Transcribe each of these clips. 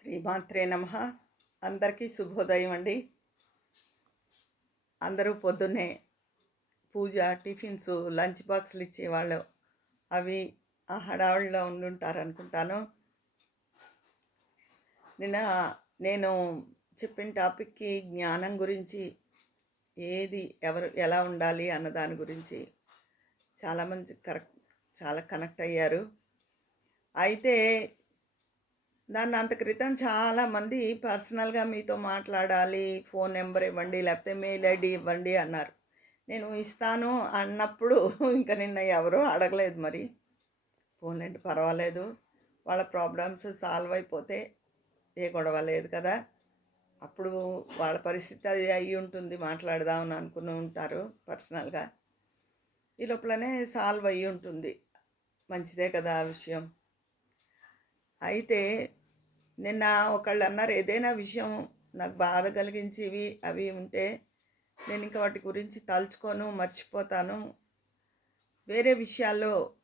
శ్రీమాత్రే నమ. అందరికీ శుభోదయం అండి. అందరూ పొద్దున్నే పూజ టిఫిన్స్ లంచ్ బాక్సులు ఇచ్చేవాళ్ళు. అవి ఆ హడావుల్లో ఉండుంటారు అనుకుంటాను నిన్న నేను చెప్పిన టాపిక్కి జ్ఞానం గురించి ఏది ఎవరు ఎలా ఉండాలి అన్న దాని గురించి చాలామంది కరెక్ట్ చాలా కనెక్ట్ అయ్యారు. అయితే దాన్ని అంత క్రితం చాలామంది పర్సనల్గా మీతో మాట్లాడాలి ఫోన్ నెంబర్ ఇవ్వండి లేకపోతే మెయిల్ ఐడి ఇవ్వండి అన్నారు. నేను ఇస్తాను అన్నప్పుడు ఇంకా నిన్న ఎవరూ అడగలేదు మరి. ఫోన్లేంటి పర్వాలేదు వాళ్ళ ప్రాబ్లమ్స్ సాల్వ్ అయిపోతే ఏ గొడవ లేదు కదా. అప్పుడు వాళ్ళ పరిస్థితి అది అయి ఉంటుంది మాట్లాడదామని అనుకుని ఉంటారు పర్సనల్గా. ఈ లోపలనే సాల్వ్ అయ్యి ఉంటుంది. మంచిదే కదా ఆ విషయం. అయితే నిన్న ఒకళ్ళు అన్నారు ఏదైనా విషయం నాకు బాధ కలిగించేవి అవి ఉంటే నేను ఇంకా వాటి గురించి తలుచుకోను మర్చిపోతాను వేరే విషయాల్లో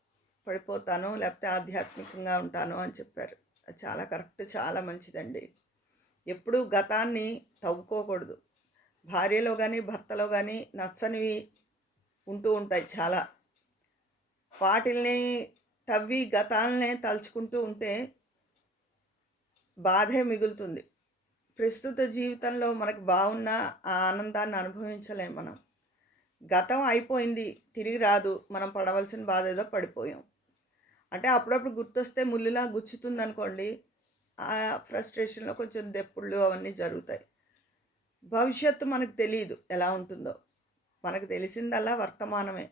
పడిపోతాను లేకపోతే ఆధ్యాత్మికంగా ఉంటాను అని చెప్పారు. అది చాలా కరెక్ట్ చాలా మంచిదండి. ఎప్పుడూ గతాన్ని తవ్వుకోకూడదు. భార్యలో కానీ భర్తలో కానీ నచ్చనివి ఉంటూ ఉంటాయి చాలా. వాటిల్ని తవ్వి గతాలనే తలుచుకుంటూ ఉంటే బాధే మిగులుతుంది. ప్రస్తుత జీవితంలో మనకు బాగున్న ఆ ఆనందాన్ని అనుభవించలేం మనం. గతం అయిపోయింది తిరిగి రాదు మనం పడవలసిన బాధ ఏదో పడిపోయాం. అంటే అప్పుడప్పుడు గుర్తొస్తే ముళ్ళులా గుచ్చుతుంది అనుకోండి ఆ ఫ్రస్ట్రేషన్లో కొంచెం దెప్పుళ్ళు అవన్నీ జరుగుతాయి. భవిష్యత్తు మనకు తెలియదు ఎలా ఉంటుందో. మనకు తెలిసిందల్లా వర్తమానమే.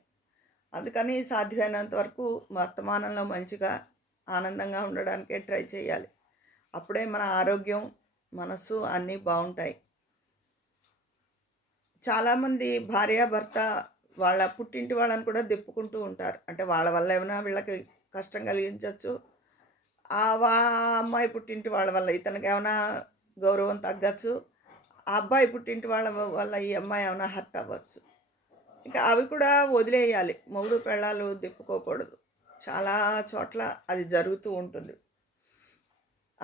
అందుకని సాధ్యమైనంత వరకు వర్తమానంలో మంచిగా ఆనందంగా ఉండడానికే ట్రై చేయాలి. అప్పుడే మన ఆరోగ్యం మనస్సు అన్నీ బాగుంటాయి. చాలామంది భార్య భర్త వాళ్ళ పుట్టింటి వాళ్ళని కూడా దెప్పుకుంటూ ఉంటారు. అంటే వాళ్ళ వల్ల ఏమైనా వీళ్ళకి కష్టం కలిగించవచ్చు ఆ వా అమ్మాయి పుట్టింటి వాళ్ళ వల్ల ఇతనికి ఏమైనా గౌరవం తగ్గచ్చు. ఆ అబ్బాయి పుట్టింటి వాళ్ళ వల్ల ఈ అమ్మాయి ఏమైనా హర్ట్ అవ్వచ్చు. ఇంకా అవి కూడా వదిలేయాలి. మొగుడు పెళ్ళాలు తిప్పుకోకూడదు చాలా చోట్ల అది జరుగుతూ ఉంటుంది.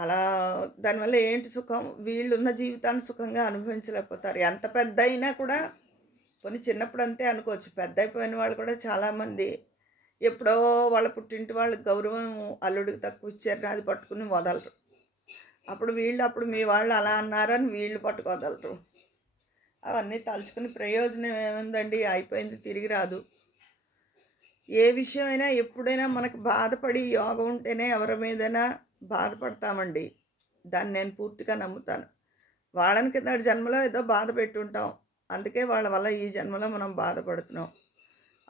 అలా దానివల్ల ఏంటి సుఖం? వీళ్ళు ఉన్న జీవితాన్ని సుఖంగా అనుభవించలేకపోతారు. ఎంత పెద్ద అయినా కూడా కొన్ని చిన్నప్పుడు అంతే అనుకోవచ్చు. పెద్ద అయిపోయిన వాళ్ళు కూడా చాలామంది ఎప్పుడో వాళ్ళ పుట్టింటి వాళ్ళకి గౌరవం అల్లుడికి తక్కువ ఇచ్చారని అది పట్టుకుని వదలరు. అప్పుడు వీళ్ళు అప్పుడు మీ వాళ్ళు అలా అన్నారని వీళ్ళు పట్టుకోదలరు అవన్నీ తలుచుకుని ప్రయోజనం ఏముందండి? అయిపోయింది తిరిగి రాదు. ఏ విషయమైనా ఎప్పుడైనా మనకు బాధపడి యోగం ఉంటేనే ఎవరి మీదైనా బాధపడతామండి. దాన్ని నేను పూర్తిగా నమ్ముతాను. వాళ్ళని కిందటి జన్మలో ఏదో బాధ పెట్టుంటాం. అందుకే వాళ్ళ వల్ల ఈ జన్మలో మనం బాధపడుతున్నాం.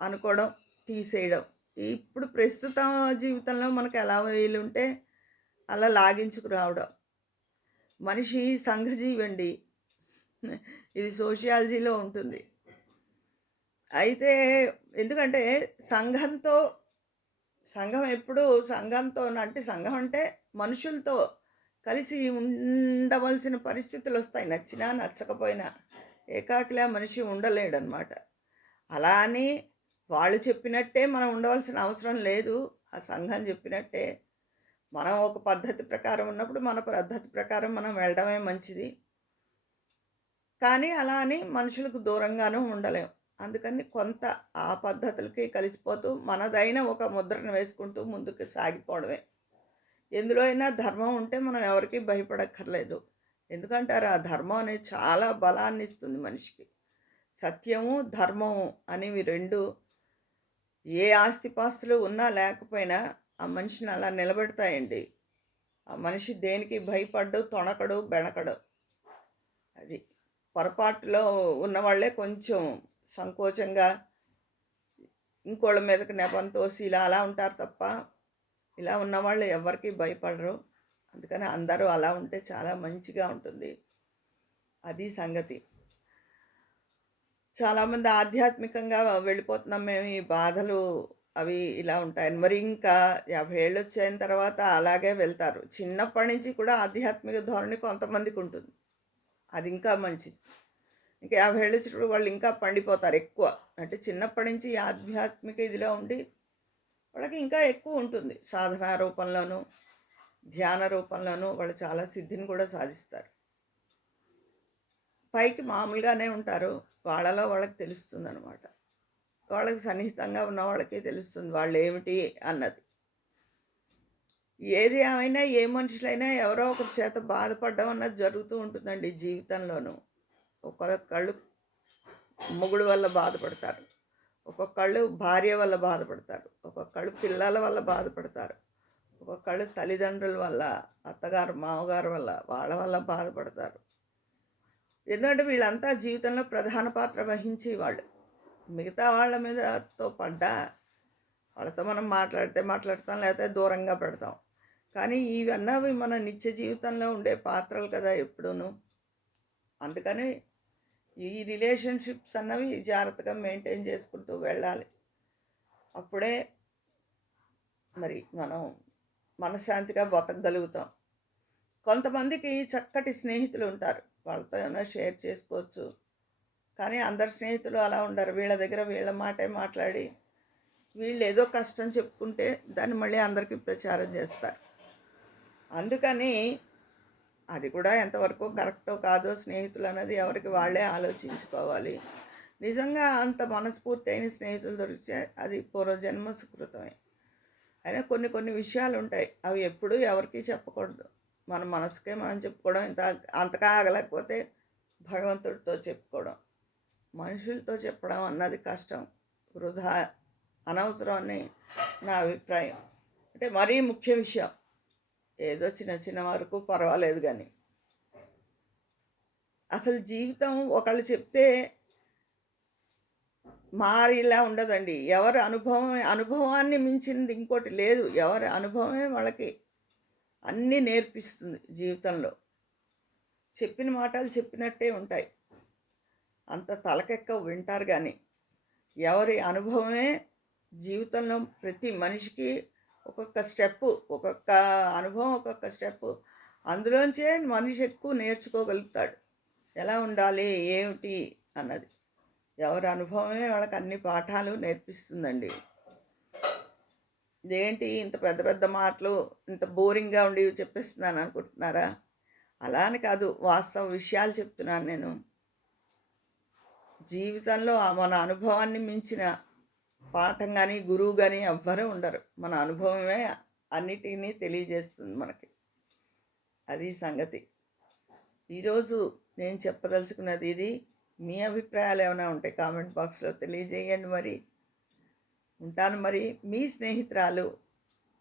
అనుకోవడం తీసేయడం. ఇప్పుడు ప్రస్తుత జీవితంలో మనకు ఎలా వీలుంటే అలా లాగించుకు రావడం. మనిషి సంఘజీవండి ఇది సోషియాలజీలో ఉంటుంది. అయితే ఎందుకంటే సంఘంతో సంఘం ఎప్పుడు సంఘంతో అంటే సంఘం అంటే మనుషులతో కలిసి ఉండవలసిన పరిస్థితులు వస్తాయి నచ్చినా నచ్చకపోయినా ఏకాకిలా మనిషి ఉండలేడనమాట అలా అని వాళ్ళు చెప్పినట్టే మనం ఉండవలసిన అవసరం లేదు. ఆ సంఘం చెప్పినట్టే మనం ఒక పద్ధతి ప్రకారం ఉన్నప్పుడు మన పద్ధతి ప్రకారం మనం వెళ్ళడమే మంచిది. కానీ అలా అని మనుషులకు దూరంగానూ ఉండలేం. అందుకని కొంత ఆ పద్ధతులకి కలిసిపోతూ మనదైన ఒక ముద్రను వేసుకుంటూ ముందుకు సాగిపోవడమే. ఎందులో అయినా ధర్మం ఉంటే మనం ఎవరికి భయపడక్కర్లేదు. ఎందుకంటారు? ఆ ధర్మం అనేది చాలా బలాన్ని ఇస్తుంది మనిషికి. సత్యము ధర్మము అనేవి రెండు ఏ ఆస్తిపాస్తులు ఉన్నా లేకపోయినా ఆ మనిషిని అలా నిలబెడతాయండి. ఆ మనిషి దేనికి భయపడ్డు తొణకడు బెణకడు. అది పొరపాటులో ఉన్నవాళ్ళే కొంచెం సంకోచంగా ఇంకోళ్ళ మీదకి నెపం తోసి ఇలా అలా ఉంటారు తప్ప ఇలా ఉన్నవాళ్ళు ఎవరికి భయపడరు. అందుకని అందరూ అలా ఉంటే చాలా మంచిగా ఉంటుంది. అది సంగతి. చాలామంది ఆధ్యాత్మికంగా వెళ్ళిపోతున్నాం మేము. ఈ బాధలు అవి ఇలా ఉంటాయని. మరి ఇంకా యాభై ఏళ్ళు వచ్చిన తర్వాత అలాగే వెళ్తారు. చిన్నప్పటి నుంచి కూడా ఆధ్యాత్మిక ధోరణి కొంతమందికి ఉంటుంది. అది ఇంకా మంచిది. ఇంకా యాభై ఏళ్ళు వచ్చినప్పుడు వాళ్ళు ఇంకా పండిపోతారు ఎక్కువ. అంటే చిన్నప్పటి నుంచి ఈ ఆధ్యాత్మిక ఇదిలో ఉండి వాళ్ళకి ఇంకా ఎక్కువ ఉంటుంది. సాధన రూపంలోనూ ధ్యాన రూపంలోనూ వాళ్ళు చాలా సిద్ధిని కూడా సాధిస్తారు. పైకి మామూలుగానే ఉంటారు. వాళ్ళలో వాళ్ళకి తెలుస్తుంది అనమాట వాళ్ళకి సన్నిహితంగా ఉన్న వాళ్ళకి తెలుస్తుంది వాళ్ళు ఏమిటి అన్నది. ఏది ఏమైనా ఏ మనుషులైనా ఎవరో ఒకరి చేత బాధపడడం అన్నది జరుగుతూ ఉంటుందండి జీవితంలోనూ. ఒక్కొక్కళ్ళు మొగుడు వల్ల బాధపడతారు. ఒక్కొక్కళ్ళు భార్య వల్ల బాధపడతారు ఒక్కొక్కళ్ళు పిల్లల వల్ల బాధపడతారు ఒక్కొక్కళ్ళు తల్లిదండ్రుల వల్ల అత్తగారు మామగారు వల్ల వాళ్ళ వల్ల బాధపడతారు. ఎందుకంటే వీళ్ళంతా జీవితంలో ప్రధాన పాత్ర వహించి వాళ్ళు. మిగతా వాళ్ళ మీదతో పడ్డా వాళ్ళతో మనం మాట్లాడితే మాట్లాడతాం లేకపోతే దూరంగా పెడతాం. కానీ ఇవన్నీ మన నిత్య జీవితంలో ఉండే పాత్రలు కదా ఎప్పుడూను. అందుకని ఈ రిలేషన్షిప్స్ అన్నవి జాగ్రత్తగా మెయింటైన్ చేసుకుంటూ వెళ్ళాలి. అప్పుడే మరి మనం మనశ్శాంతిగా బతకగలుగుతాం. కొంతమందికి చక్కటి స్నేహితులు ఉంటారు. వాళ్ళతో ఏమైనా షేర్ చేసుకోవచ్చు. కానీ అందరి స్నేహితులు అలా ఉండరు. వీళ్ళ దగ్గర వీళ్ళ మాటే మాట్లాడి వీళ్ళు ఏదో కష్టం చెప్పుకుంటే దాన్ని మళ్ళీ అందరికీ ప్రచారం చేస్తారు. అందుకని అది కూడా ఎంతవరకు కరెక్టో కాదో స్నేహితులు అనేది ఎవరికి వాళ్ళే ఆలోచించుకోవాలి. నిజంగా అంత మనస్ఫూర్తి అయిన స్నేహితులు దొరికితే అది పూర్వజన్మ సుకృతమే. అయినా కొన్ని కొన్ని విషయాలు ఉంటాయి అవి ఎప్పుడూ ఎవరికి చెప్పకూడదు. మన మనసుకే మనం చెప్పుకోవడం ఇంత అంతగా ఆగలేకపోతే భగవంతుడితో చెప్పుకోవడం. మనుషులతో చెప్పడం అన్నది కష్టం. వృధా అనవసరం అని నా అభిప్రాయం. అంటే మరీ ముఖ్య విషయం. ఏదో చిన్న చిన్న వరకు పర్వాలేదు కానీ అసలు జీవితం ఒకళ్ళు చెప్తే మారిలా ఉండదండి. ఎవరి అనుభవం అనుభవాన్ని మించింది ఇంకోటి లేదు. ఎవరి అనుభవమే వాళ్ళకి అన్నీ నేర్పిస్తుంది జీవితంలో. చెప్పిన మాటలు చెప్పినట్టే ఉంటాయి. అంత తలకెక్క వింటారు కానీ ఎవరి అనుభవమే జీవితంలో ప్రతి మనిషికి ఒక్కొక్క స్టెప్పు ఒక్కొక్క అనుభవం ఒక్కొక్క స్టెప్ అందులోంచే మనిషి ఎక్కువ నేర్చుకోగలుగుతాడు. ఎలా ఉండాలి? ఏమిటి? అన్నది. ఎవరి అనుభవమే వాళ్ళకి అన్ని పాఠాలు నేర్పిస్తుందండి. ఇదేంటి? ఇంత పెద్ద పెద్ద మాటలు ఇంత బోరింగ్గా ఉండి చెప్పేస్తున్నాను అనుకుంటున్నారా? అలా అని కాదు. వాస్తవ విషయాలు చెప్తున్నాను నేను. జీవితంలో ఆ మన అనుభవాన్ని మించిన పాఠం కానీ గురువు కానీ ఎవ్వరూ ఉండరు. మన అనుభవమే అన్నిటినీ తెలియజేస్తుంది మనకి. అది సంగతి. ఈరోజు నేను చెప్పదలుచుకున్నది ఇది. మీ అభిప్రాయాలు ఏమైనా ఉంటే కామెంట్ బాక్స్లో తెలియజేయండి మరి. ఉంటాను మరి. మీ స్నేహితురాలు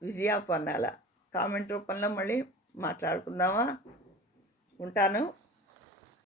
విజయా పొన్నాల. కామెంట్ రూపంలో మళ్ళీ మాట్లాడుకుందామా? ఉంటాను.